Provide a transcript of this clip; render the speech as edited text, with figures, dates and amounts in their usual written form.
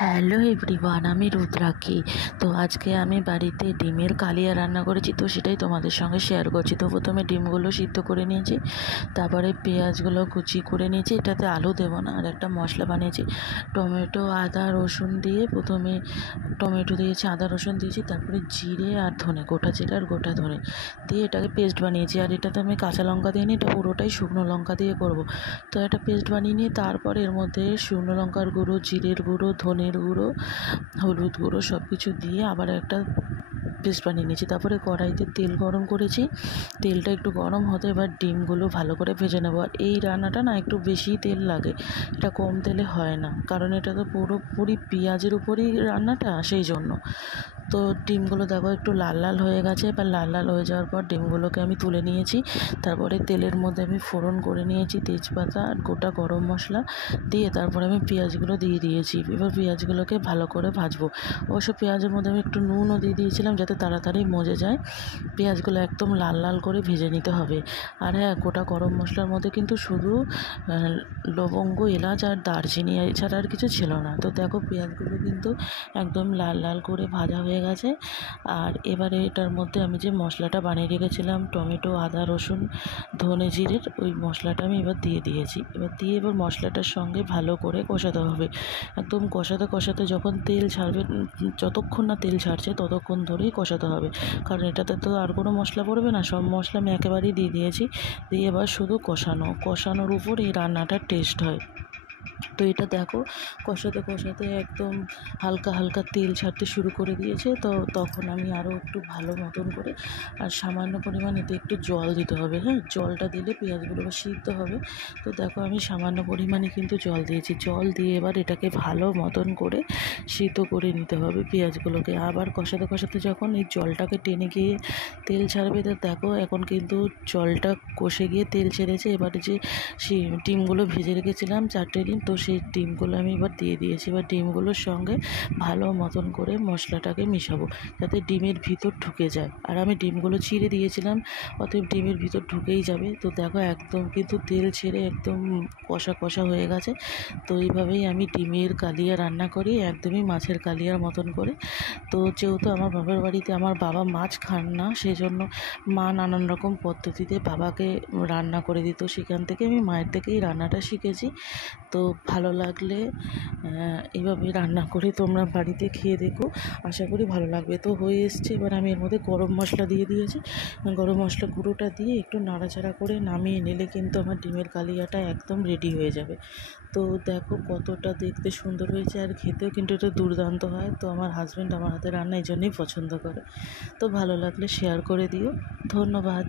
Hello everyone, আমি রুদ্রাক্ষী। তো আজকে আমি বাড়িতে ডিমের কালিয়া রান্না করেছি, তো সেটাই তোমাদের সঙ্গে শেয়ার করছি। তো প্রথমে ডিমগুলো সিদ্ধ করে নিয়েছি, তারপরে পেঁয়াজগুলো কুচি করে নিয়েছি। এটাতে আলু দেবো না, আর একটা মশলা বানিয়েছি টমেটো আদা রসুন দিয়ে। প্রথমে টমেটো দিয়েছি, আদা রসুন দিয়েছি, তারপরে জিরে আর ধনে, গোটা জিরে আর গোটা ধনে দিয়ে এটাকে পেস্ট বানিয়েছি। আর এটাতে আমি কাঁচা লঙ্কা দিইনি, এটা পুরোটাই শুকনো লঙ্কা দিয়ে করব। তো একটা পেস্ট বানিয়ে নিয়ে তারপর এর মধ্যে শুকনো লঙ্কার গুঁড়ো, জিরের গুঁড়ো, ধনের গুঁড়ো, হলুদ গুঁড়ো সব কিছু দিয়ে আবার একটা পেস্ট বানিয়ে নিয়েছি। তারপরে কড়াইতে তেল গরম করেছি, তেলটা একটু গরম হতে এবার ডিমগুলো ভালো করে ভেজে নেবো। আর এই রান্নাটা না একটু বেশি তেল লাগে, এটা কম তেলে হয় না, কারণ এটা তো পুরোপুরি পেঁয়াজের উপরই রান্নাটা, সেই জন্য। তো ডিমগুলো দেখো একটু লাল লাল হয়ে গেছে। এবার লাল লাল হয়ে যাওয়ার পর ডিমগুলোকে আমি তুলে নিয়েছি। তারপরে তেলের মধ্যে আমি ফোড়ন করে নিয়েছি তেজপাতা আর গোটা গরম মশলা দিয়ে, তারপরে আমি পেঁয়াজগুলো দিয়ে দিয়েছি। এবার পেঁয়াজগুলোকে ভালো করে ভাজবো। অবশ্য পেঁয়াজের মধ্যে আমি একটু নুনও দিয়ে দিয়েছিলাম যাতে তাড়াতাড়ি মজে যায়। পেঁয়াজগুলো একদম লাল লাল করে ভেজে নিতে হবে। আর হ্যাঁ, গোটা গরম মশলার মধ্যে কিন্তু শুধু লবঙ্গ, এলাচ আর দারচিনি, এছাড়া আর কিছু ছিল না। তো দেখো পেঁয়াজগুলো কিন্তু একদম লাল লাল করে ভাজা হয়ে গেছে। আর এবারে এটার মধ্যে আমি যে মশলাটা বানিয়ে রেখেছিলাম টমেটো আদা রসুন ধনে জিরের, ওই মশলাটা আমি এবার দিয়ে দিয়েছি। এবার মশলাটার সঙ্গে ভালো করে কষাতে হবে। একদম কষাতে কষাতে যখন তেল ছাড়বে, যতক্ষণ না তেল ছাড়ছে ততক্ষণ ধরেই কষাতে হবে, কারণ এটাতে তো আর কোনো মশলা পড়বে না। সব মশলা আমি একেবারেই দিয়ে দিয়েছি। দিয়ে এবার শুধু কষানোর উপর এই রান্নাটার টেস্ট হয়। তো এটা দেখো কষাতে কষাতে একদম হালকা হালকা তেল ছাড়তে শুরু করে দিয়েছে। তো তখন আমি আরও একটু ভালো মতন করে আর সামান্য পরিমাণ এতে একটু জল দিতে হবে। হ্যাঁ, জলটা দিলে পেঁয়াজগুলো সিদ্ধ হবে। তো দেখো আমি সামান্য পরিমাণে কিন্তু জল দিয়েছি। জল দিয়ে এবার এটাকে ভালো মতন করে সিদ্ধ করে নিতে হবে পেঁয়াজগুলোকে। আবার কষাতে কষাতে যখন এই জলটাকে টেনে গিয়ে তেল ছাড়বে, তো দেখো এখন কিন্তু জলটা কষে গিয়ে তেল ছেড়েছে। এবারে যে ডিমগুলো ভেজে রেখেছিলাম 4টে ডিম, তো সেই ডিমগুলো আমি এবার দিয়ে দিয়েছি। এবার ডিমগুলোর সঙ্গে ভালো মতন করে মশলাটাকে মিশাবো যাতে ডিমের ভিতর ঢুকে যায়। আর আমি ডিমগুলো চিড়ে দিয়েছিলাম, অতএব ডিমের ভিতর ঢুকেই যাবে। তো দেখো একদম কিন্তু তেল ছেড়ে একদম কষা কষা হয়ে গেছে। তো এইভাবেই আমি ডিমের কালিয়া রান্না করি, একদমই মাছের কালিয়ার মতন করে। তো যেহেতু আমার বাবার বাড়িতে আমার বাবা মাছ খান না, সেই জন্য মা নানান রকম পদ্ধতিতে বাবাকে রান্না করে দিত। সেখান থেকে আমি মায়ের থেকেই রান্নাটা শিখেছি। তো ভালো লাগলে এভাবে রান্না করে তোমরা বাড়িতে খেয়ে দেখো, আশা করি ভালো লাগবে। তো হয়ে এসছে, এবার আমি এর মধ্যে গরম মশলা দিয়ে দিয়েছি। গরম মশলা গুঁড়োটা দিয়ে একটু নাড়াচাড়া করে নামিয়ে নিলে কিন্তু আমার ডিমের কালিয়াটা একদম রেডি হয়ে যাবে। তো দেখো কতটা দেখতে সুন্দর হয়েছে, আর খেতেও কিন্তু এটা দুর্দান্ত হয়। তো আমার হাজব্যান্ড আমার হাতে রান্না এই জন্যই পছন্দ করে। তো ভালো লাগলে শেয়ার করে দিও। ধন্যবাদ।